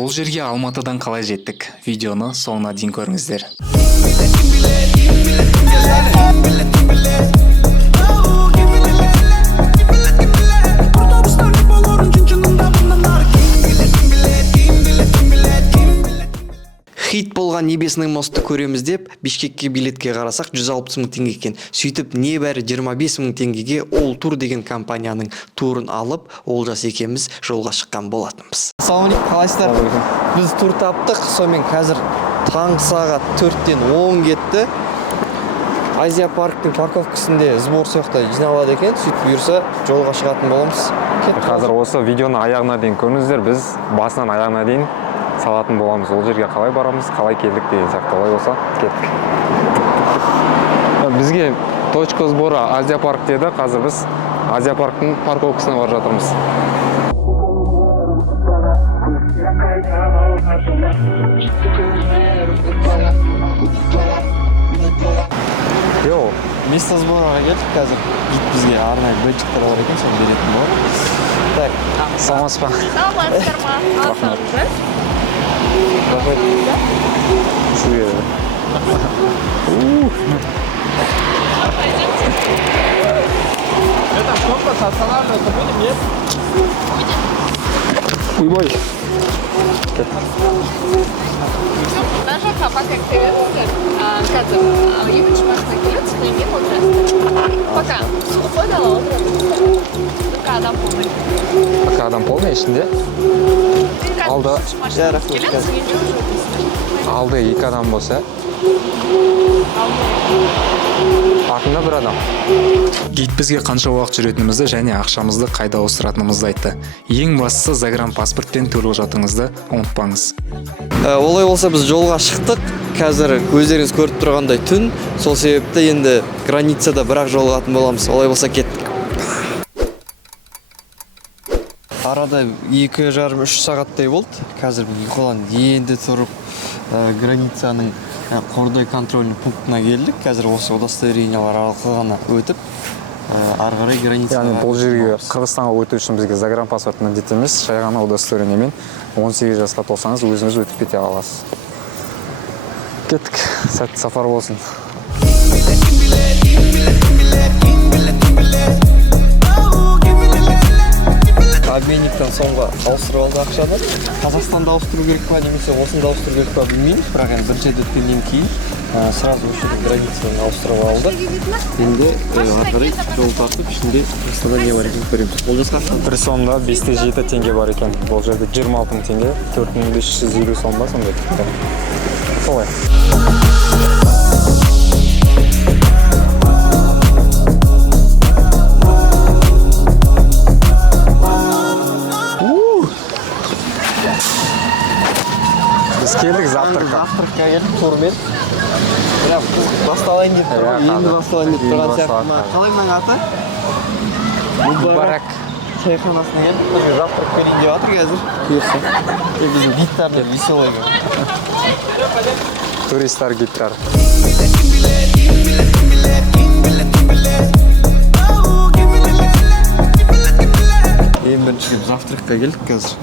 Бұл жерге Алматыдан қалай жеттік? Видеоны соңына дейін көріңіздер. Хит болған Небесный мостты көреміз деп, Бишкекке билетке қарасақ 160 мың теңге екен. Сөйтіп небәрі 25 мың теңгеге Ол Тур деген компанияның турын алып, Олжас екеміз жолға шыққан болатынбыз. Ассалаумалейкум, қалайсыздар? Біз тур таптық, сонымен қазір таңғы сағат 4-тен 10 кетті. Азия парктың парковкасында сбор соқта жиналады екен, сөйтіп бұйырса жолға шығатын боламыз. Қазір осы видеоны аяғына дейін көріңіздер, біз басынан аяғына дейін салатын боламыз. Ол жерге қалай барамыз, қалай келдік деген сияқты. Олай болса, кеттік. Бізге точка сбора Азия парк деді. Қазір біз Азия парктың парковкасына барып жатырмыз. Йоу, Место сбораға келдік қазір. Гид бізге арнайы бэджиктер бар екен, соны беретін болады. Так, саламатсыз ба? Рахмет. Сізге. Это что-то останавливаться будем, нет? Уйбай. Даже пока активируется, екінші машина келеді, содан кейін отырасың. Пока сухой дала отырасың. Пока адам полный. Пока адам полный ішінде? Алды. Алды 2 адам болса. Артында 1 адам. Гид бізге қанша уақыт жүретінімізді және ақшамызды қайда ауыстыратынымызды айтты. Ең бастысы загранпаспортпен төлқұжатыңызды ұмытпаңыз. Олай болса біз жолға шықтық. Қазір өздеріңіз көріп тұрғандай түн. Сол себепті енді границада бірақ жолығатын боламыз. Олай болса кеттік. Арада 2,5-3 сағаттай болды. Қазір ұйқыдан енді тұрып границаның Қордай контрольный пунктына келдік. Қазір осы удостоверениялар арқылы өтіп, ары қарай границаға. Яғни бұл жерге Қырғызстанға өту үшін бізге загранпаспорт міндетті емес, жай ғана удостоверениемен 18 жасқа толсаңыз өзіңіз өтіп кете аласыз. Кеттік, сәтті сапар болсын. Обменниктен соңғы ауыстырып алды ақшаны. Қазақстанда ауыстыру керек па, немесе осында ауыстыру керек па білмеймін. Бірақ енді бір жерде өткеннен кейін сразу осы границадан ауыстырып алды. Енді ары қарай жол тартып, ішінде Қазақстанда не бар екенін көреміз. Олжас қанша? Бір сомда 5-7 теңге бар екен. Бұл жерде 26 мың теңге, 4550 сом ба сондай. Солай. Біз келдік завтракқа. Завтракқа келдік турмен. Прям басталайын деп тұр. Енді басталайын деп тұрған сияқты. Қалай маңа аты? Мүбәрак Чайханасына келдік. Бізге завтрак берейін деп жатыр қазір. Бұйырса. Біздің гидтардың веселый. туристар гидтар. Ең бірінші завтракқа келдік қазір.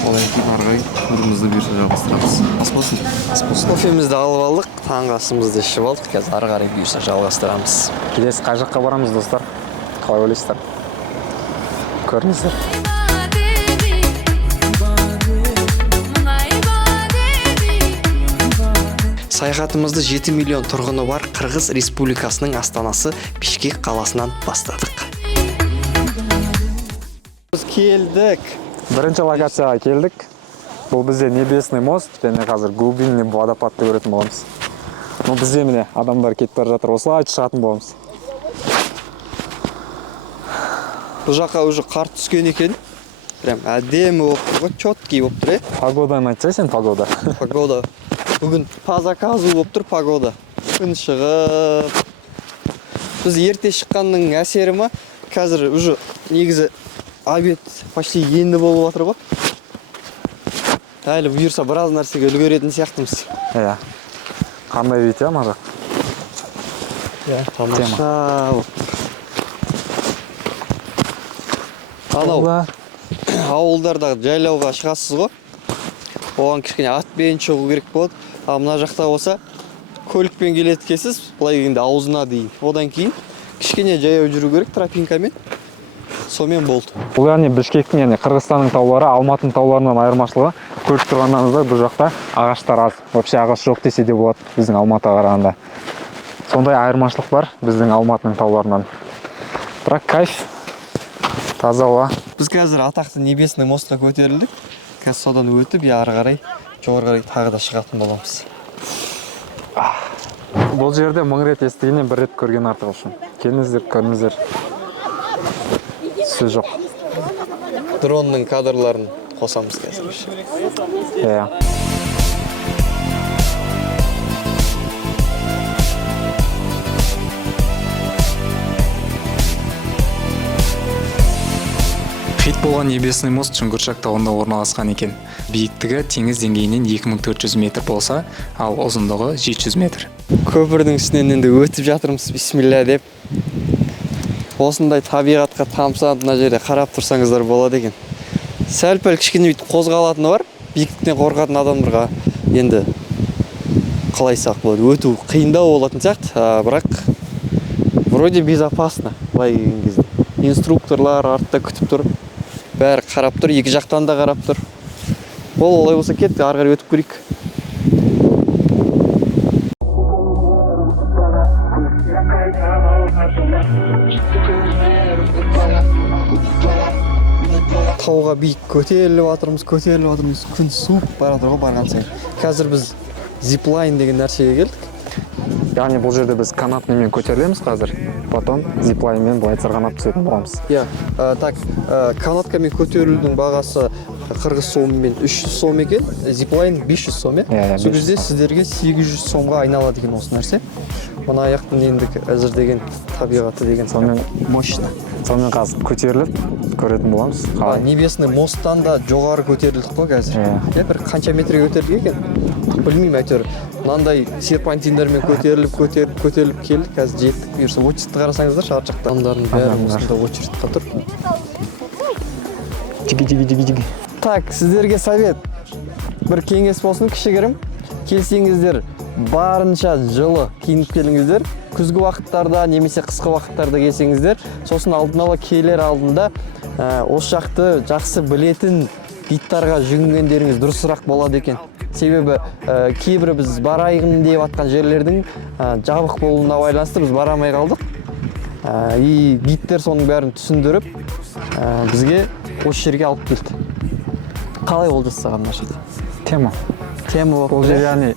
Олай кейін арғай турымызды бұйырса жалғастырамыз. Ас болсын. Ас болсын. Кофемізді алып алдық, таңғы асымызды ішіп алдық. Қазір ары қарай бұйырса жалғастырамыз. Келесі қай жаққа барамыз достар? Қалай ойлайсыздар? Көріңіздер. Саяхатымызды 7 миллион тұрғыны бар Қырғыз Республикасының астанасы Бишкек қаласынан бастадық. Біз келдік. Бірінші локацияға келдік. Бұл бізде Небесный мост, және қазір глубинный водопадты көретін боламыз. Бізде міне адамдар кетіп бара жатыр, осылай шығатын боламыз. Бұл жаққа уже қар түскен екен. Прям әдемі болып тұр, четкий болып тұр. Погоданы айтсай сен, погода. Погода. Бүгін по заказу болып тұр погода. Күн шығып. Біз ерте шыққанның әсері ма? Қазір уже негізі обед почти енді болып жатыр ғой. Әлі бұйырса біраз нәрсеге үлгеретін сияқтымыз. Иә. Қандай вид, ма жақ? Иә, тамаша. Анау ауылдардағы жайлауға шығасыз ғой. оған кішкене атпен шығу керек болады. Ал мына жақта болса көлікпен келеді екенсіз, былай келгенде аузына дейін. Одан кейін кішкене жаяу жүру керек тропинкамен. Сонымен болды. Бұл яғни Бішкектің, яғни Қырғызстанның таулары Алматының тауларынан айырмашылығы, көріп тұрғандарыңыздай бұл жақта ағаштар аз. Вообще ағаш жоқ десе де болады біздің Алматыға қарағанда. Сондай айырмашылық бар біздің Алматының тауларынан. Бірақ кайф, таза ауа. Біз қазір атақты Небесный мостқа көтерілдік. Қазір содан өтіп, ары қарай жоғары қарай тағы да шығатын боламыз. Бұл жерде 1000 рет естігеннен 1 рет көрген артық үшін. Келіңіздер, көріңіздер. Сөз жоқ. Дронның кадрларын қосамыз қазір. Иә. Хит болған Небесный мост Чунгурчак тауында орналасқан екен. Биіктігі теңіз деңгейінен 2400 метр болса, ал ұзындығы 700 метр. Көпірдің үстінен енді өтіп жатырмыз, бисмилля деп. Осындай табиғатқа тамсанып мына жерде қарап тұрсаңыздар болады екен. Сәл-пәл кішкене бүйтіп қозғалатыны бар. Биіктіктен қорқатын адамдарға енді қалай айтсақ болады, өту қиындау болатын сияқты, бірақ вроде безопасно былай келген кезде. Инструкторлар артта күтіп тұр. Бәрі қарап тұр, екі жақтан да қарап тұр. Ол олай болса кетті, ары қарай өтіп көрейік. Тауға биік көтеріліп жатырмыз, күн суып бара жатыр ғой барған сайын. Қазір біз зиплайн деген нәрсеге келдік. Яғни бұл жерде біз канатныймен көтерілеміз қазір, потом зиплайнмен былай сырғанап түсетін боламыз. Иә, канаткамен көтерілудің бағасы қырғыз сомымен 300 сом екен, зиплайн 500 сом. Сол кезде сіздерге 800 сомға айналады екен осы нәрсе. Мына аяқтың ендігі әзірдеген табиғаты деген сонымен мощно. Сонымен қазір көтеріліп көретін боламыз. Небесный мосттан да жоғары көтерілдік қой қазір. Иә, бір қанша метрге көтерілдік екен? Білмеймін, әйтеуір. Мынандай серпантиндермен көтеріліп келдік, қазір жеттік. Бұйырса очередті қарасаңыздар, шарт жақта адамдардың бәрі осында очередтқа тұр. Жиги. Так, сіздерге совет. Бір кеңес болсын, кішігірім. Келсеңіздер, барынша жылы киініп келіңіздер. Күзгі уақыттарда немесе қысқы уақыттарда келсеңіздер, сосын алдын ала келер алдында осы жақты жақсы білетін гидтарға жүгінгендеріңіз дұрысырақ болады екен. Себебі кейбір біз барайын деп атқан жерлердің жабық болуына байланысты біз барамай қалдық. И гидтер соның бәрін түсіндіріп бізге осы жерге алып келді. Қалай ол жасаған мына жерде? Тема. Бұл жер яғни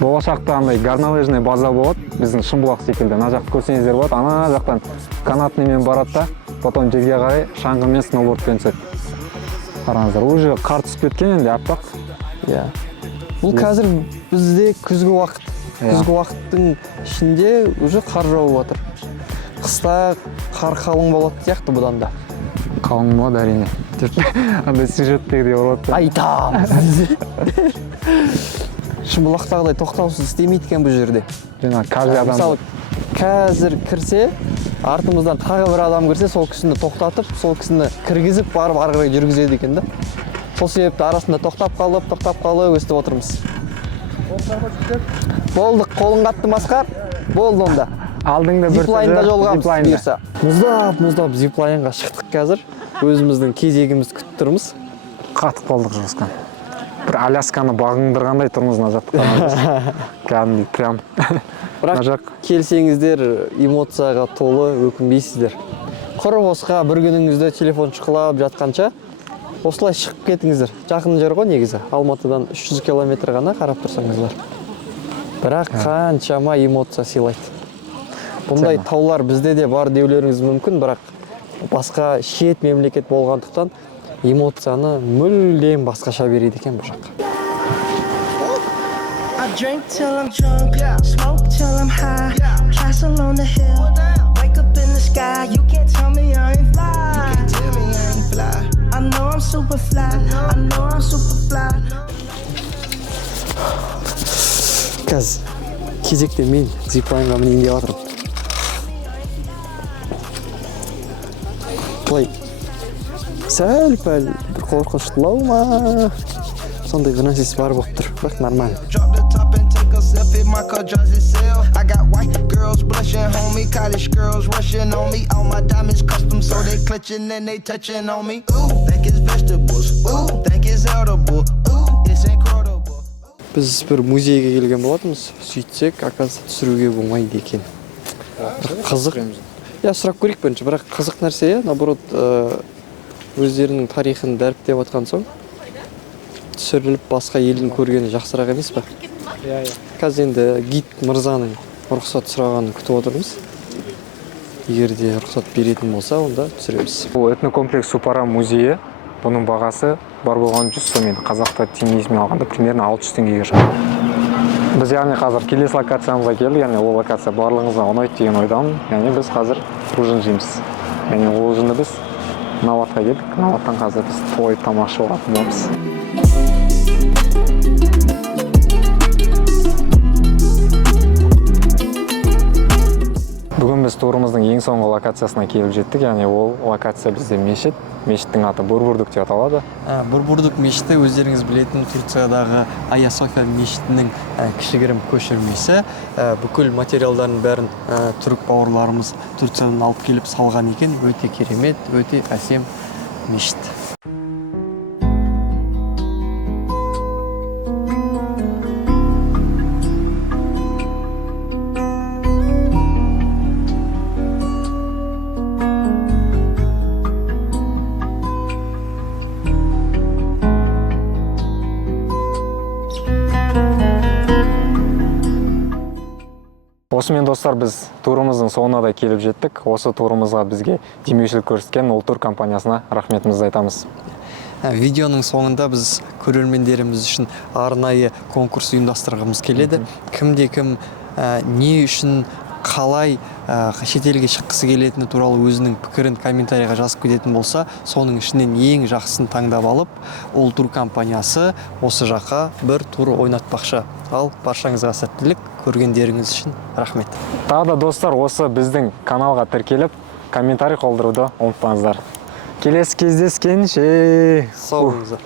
болашақта андай горнолыжный база болады, біздің Шымбұлақ секілді. Ана жақты көрсеңіздер болады, ана жақтан канатныймен барады да, потом жерге қарай шаңғымен сноубордпен түседі. Қараңыздар, уже қар түсіп кеткен енді аппақ. Иә. Бұл қазір бізде күзгі уақыт. Күзгі уақыттың ішінде уже қар жауып жатыр. Қыста қар қалың болады сияқты бұдан да. Қалың болады әрине. Андай сюжеттегідей болады. Айтам. Шымбұлақтағыдай тоқтаусыз істемейді екен бұл жерде. Каждый адам. Мысалы, қазір кірсе, артымыздан тағы бір адам кірсе, сол кісіні тоқтатып, сол кісіні кіргізіп барып ары қарай жүргізеді екен да. Сол себепті арасында тоқтап қалып өстіп отырмыз. Болдық, қолың қатты Масқар. Болды онда. Алдыңда бір зиплайнда жолғамыз бұйырса. Мұздап зиплайнға шықтық қазір. Өзіміздің кезегімізді күтіп тұрмыз. Қатып қалдық жұмысқа. Бір Алясканы бағындырғандай тұрмыз мына жақты қараңыз. Кәдімгідей прям. Бірақ келсеңіздер эмоцияға толы өкінбейсіздер. Құр босқа бір күніңізде телефон шықылап жатқанша осылай шығып кетіңіздер. Жақын жер ғой негізі. Алматыдан 300 километр ғана қарап тұрсаңыздар. Бірақ қаншама эмоция сыйлайды. Бұндай таулар бізде де бар деулеріңіз мүмкін, бірақ басқа шет мемлекет болғандықтан эмоцияны мүлдем басқаша береді екен бұл жаққа. I drink till I'm drunk, smoke till I'm high, castle on the hill, wake up in the sky, you can't tell me I ain't fly, I know I'm super fly, I know I'm super fly. Қазір кезекте мен зиплайнға мінейін деп жатырмын. Былай сәл-пәл бір қорқыныштылау ма? сондай бір нәрсесі бар болып тұр, бірақ нормально. Drop the top and take a selfie, my car drives itself. I got white girls blushing, homie, college girls rushing on me. All my diamonds custom, so they clutching and they touching on me. Ooh, think it's vegetables. Ooh, think it's edible. Ooh, it's incredible. Біз бір музейге келген болатынбыз. Сөйтсек, оказывается, түсіруге болмайды екен. Қызық. Я сұрап көрейік бірінші, бірақ қызық нәрсе, наоборот, өздерінің тарихын дәріптеп атқан соң, түсіріліп басқа елдің көргені жақсырақ емес па? Қазір енді гид мырзаның рұқсат сұрағанын күтіп отырмыз. Егер де рұқсат беретін болса, онда түсіреміз. Бұл этнокомплекс Супара музейі, бұның бағасы бар болған 100 сом, енді қазақта теңгесімен алғанда примерно 600 теңгеге шығады. Біз яғни қазір келесі локациямызға келдік, яғни ол локация барлығыңызға ұнайды деген ойдамын. Яғни біз қазір ужин жейміз. Яғни ол ужинді біз Наватқа келдік. Наваттан қазір біз той тамақ болатын боламыз. Бүгін біз турымыздың ең соңғы локациясына келіп жеттік, яғни ол локация бізде мешіт. Мешіттің аты Бурбурдук деп аталады. Бурбурдук мешіті өздеріңіз білетін Турциядағы Айя София мешітінің кішігірім көшірмесі. Бүкіл материалдардың бәрін түрік бауырларымыз Турциядан алып келіп салған екен. Өте керемет, өте әсем мешіт. Осымен достар, біз турымыздың соңына да келіп жеттік. Осы турымызға бізге демеушілік көрсеткен Ултур компаниясына рахметімізді айтамыз. Видеоның соңында біз көрермендеріміз үшін арнайы конкурс ұйымдастырғымыз келеді. Кімде-кім не үшін қалай шетелге шыққысы келетіні туралы өзінің пікірін комментарийға жазып кететін болса, соның ішінен ең жақсысын таңдап алып, Ултур компаниясы осы жаққа бір тур ойнатпақшы. Ал баршаңызға сәттілік, көргендеріңіз үшін рахмет. Тағы да достар, осы біздің каналға тіркеліп, комментарий қалдыруды ұмытпаңыздар. Келесі кездескенше. Сау болыңыздар.